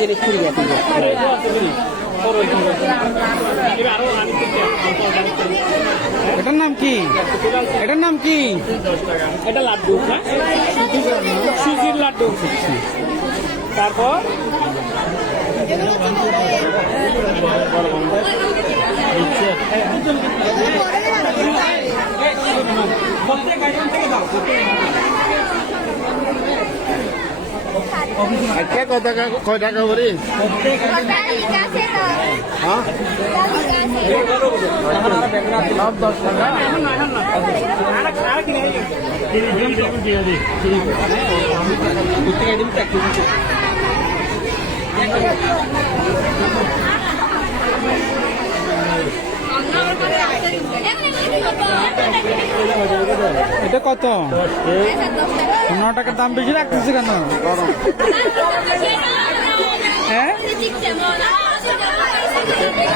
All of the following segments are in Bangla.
গেলে ঘর ঘর এটার নাম কি? এটার নাম কি? এটা লাড্ডু হ্যাঁ? সুজির লাড্ডু। তারপর? একটা কয় টাকা কয় টাকা করে? হ্যাঁ? সব দশ টাকা। এটা কত? পনেরো টাকার দাম বেশি রাখতেছে কেন? হ্যাঁ?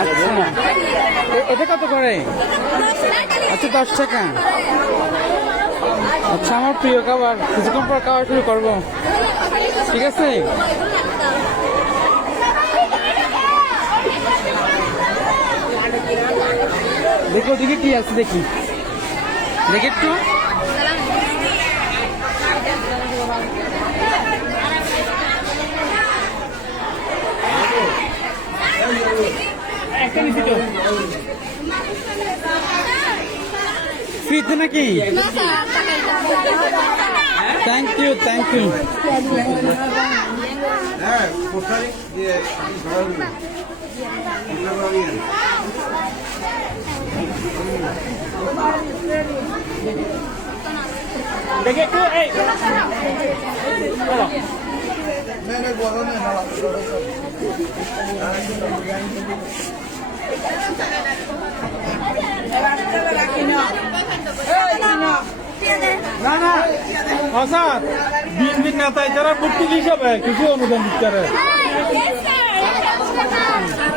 আচ্ছা। এটা কত করে? আচ্ছা দশ টাকা। আচ্ছা আমার প্রিয় খাবার, কিছুক্ষণ পর খাওয়া শুরু করব। ঠিক আছে? দেখো ওদিকে কি আছে দেখি। দেখি একটু। ফ্রিতে নাকি? থ্যাংক ইউ থ্যাংক ইউ হ্যাঁ দেখে একটু এই। না না। হসান বিএনপি নেতা এছাড়া পর্তুগিজ হবে কিছু অনুদান দিতে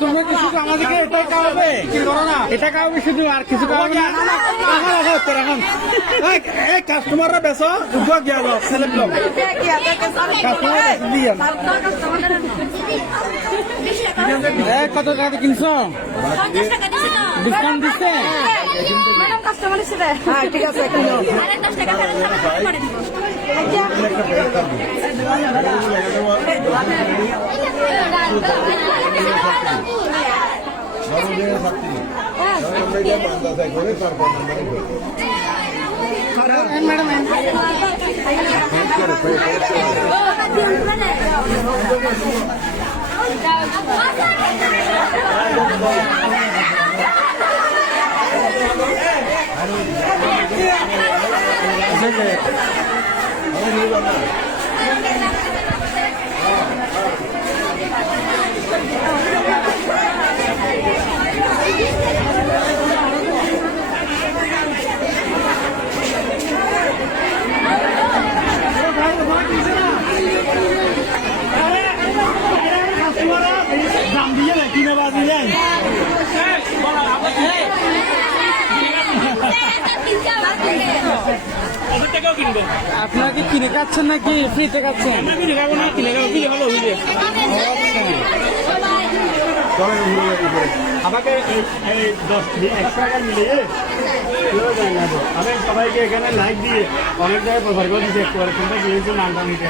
তোমরা কি শুধু আমাদেরকে এটাই খাওয়াবে? এটা খাওয়াবে শুধু আর কিছু খাওয়াবে না? রাখুন এই- কাস্টমাররা বেচো উদ্যোগ গিয়ে লোক কাস্টমার দিয়ে কত টাকা কিনছো? ডিসকাউন্ট দিচ্ছে? হ্যাঁ ঠিক আছে কিনো আরেক দশ টাকা ফেরত দেবেন করে দিব সর্বজয়া ছাত্রী আমরা এটা মান্দাতা করে তারপর নাম্বারে করে দাম দিয়ে না কিনে বা দিলেন ওদের টাকাও কিনবো আপনারা কি কিনে খাচ্ছেন নাকি ফ্রিতে খাচ্ছেন? আমরা কিনে খাব না কিনে খাব কিনে ভালো হইবে চলো ঘুরে যাব উপরে আমাকে দশ একশো টাকা মিলিয়ে? আমি সবাইকে এখানে লাইক দিয়ে অনেক জায়গায় প্রচার করে দিচ্ছি কোনটা গিয়েছে নামটা নিতে।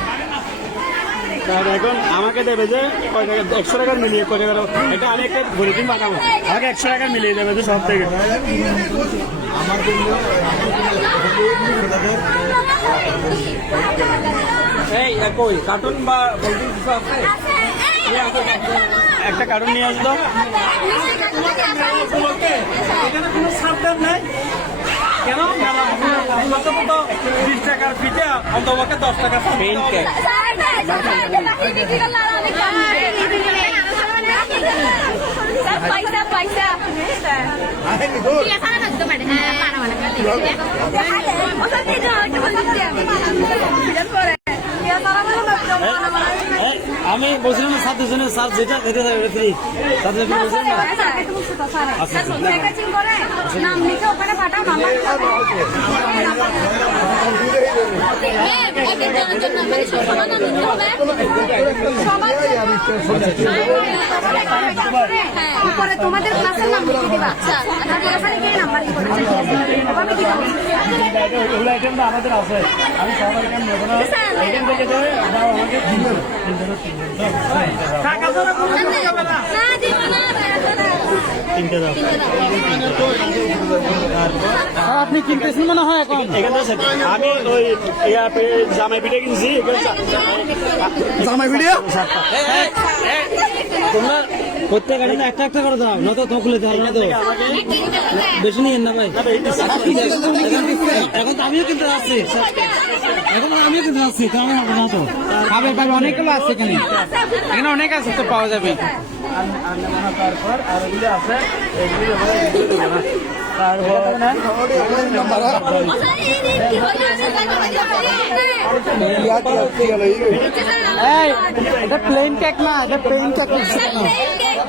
এখন আমাকে দেবে যে একশো টাকা মিলিয়ে কয় টাকা এটা আমি একটা ঘুরে পাঠাবো আমাকে একশো টাকা মিলিয়ে দেবে যে সব থেকে আমার জন্য এই কই কার্টুন বা কিছু আছে একটা কারণ নিয়ে আসতো এখানে কোনো সাবধান নাই কেন তো বিশ টাকার পিঠা অন্তপক্ষে দশ টাকা পেন কেক পয়সা পয়সা আমি বলছিলাম সাত দুজনের সাত যেটা খেতে থাকবে ফ্রি সাত দুজন বলছিলাম না নাম লিখে ওখানে পাঠাও পরে তোমাদের ক্লাসের নাম লিখে দিবা। আচ্ছা। নাম্বার তো আমাদের আছে। আমি নেব না। থেকে আমাকে। তিনজন তিনজন না। দিব না তিনটে দাও। আপনি কিনতেছেন মনে হয় এখন? আমি ওই জামাই পিঠে কিনছি জামাই ভিডিও তোমরা প্রত্যেক একটা একটা করে দাও না তো তো খুলে দাও। না তো বেশি নিয়েন না ভাই। এখন তো আমিও কিনতে যাচ্ছি। এখন আমিও কিনতে যাচ্ছি কেমন হবে না তো। খাবে ভাই অনেকগুলো আছে এখানে। এখানে অনেক আছে তো পাওয়া যাবে। তারপর আর এগুলো আছে এগুলো না। প্লেন কেক না এটা প্লেন কেক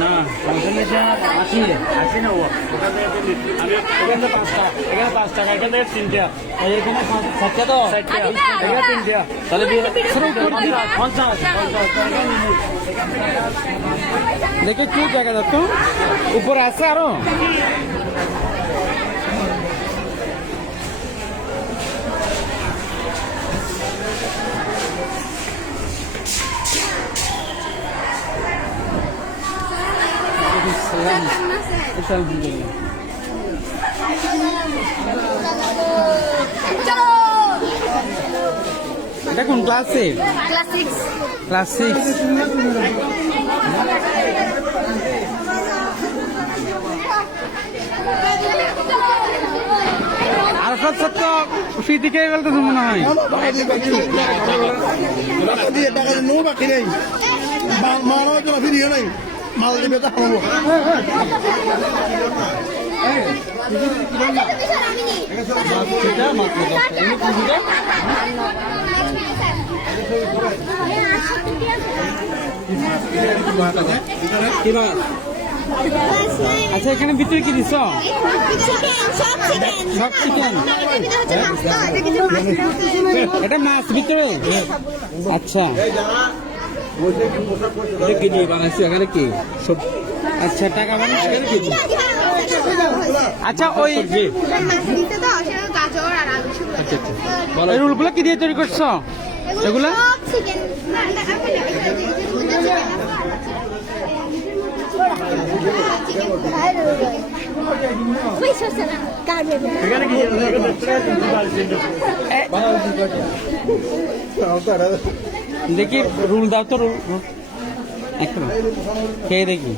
না আচ্ছা পঁয়তাল্লিশ আশি না। ওখান থেকে আমি থেকে পাঁচ টাকা এখানে পাঁচ টাকা এখান থেকে তিনটা। এখানে সাতটা তো? এখানে তিনটা। তাহলে দিয়ে পঞ্চাশ। দেখে কি জায়গা যাচ্ছ উপরে আছে আরও? এটা কোন ক্লাসে ক্লাস সিক্স ক্লাস সিক্স আর সব সত্য মনে হয়? মাল দিবে তো খাব। আচ্ছা এখানে ভিতরে কি দিছ? সব চিকেন। এটা মাছ ভিতরে? আচ্ছা। এটা কি দিয়ে বানাইছো? এখানে কি? সব আচ্ছা টাকা বানাইছো? এখানে কি? আচ্ছা ওই গাজর আর আলু এই রুলগুলো কি দিয়ে তৈরি করছ? এগুলা? এখানে কি? এখানে দেখি রুল দাও তো রুল নাও। খেয়ে দেখি।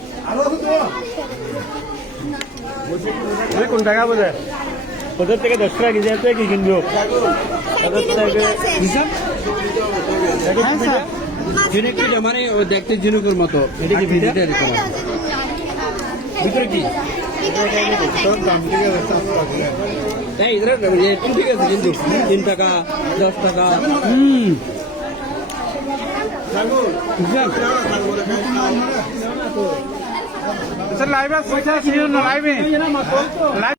কোন টাকা বোঝে ওদের থেকে দশ টাকা কেজি আছে কি কিনবো? ওদের থেকে ঝিনুক পিঠা মানে ও দেখতে ঝিনুকের মতো। এটা কি ভিতরে কি? ঠিক আছে কিন্তু। তিন টাকা দশ টাকা। হুম। লাইভ আছে লাইভে লাইভ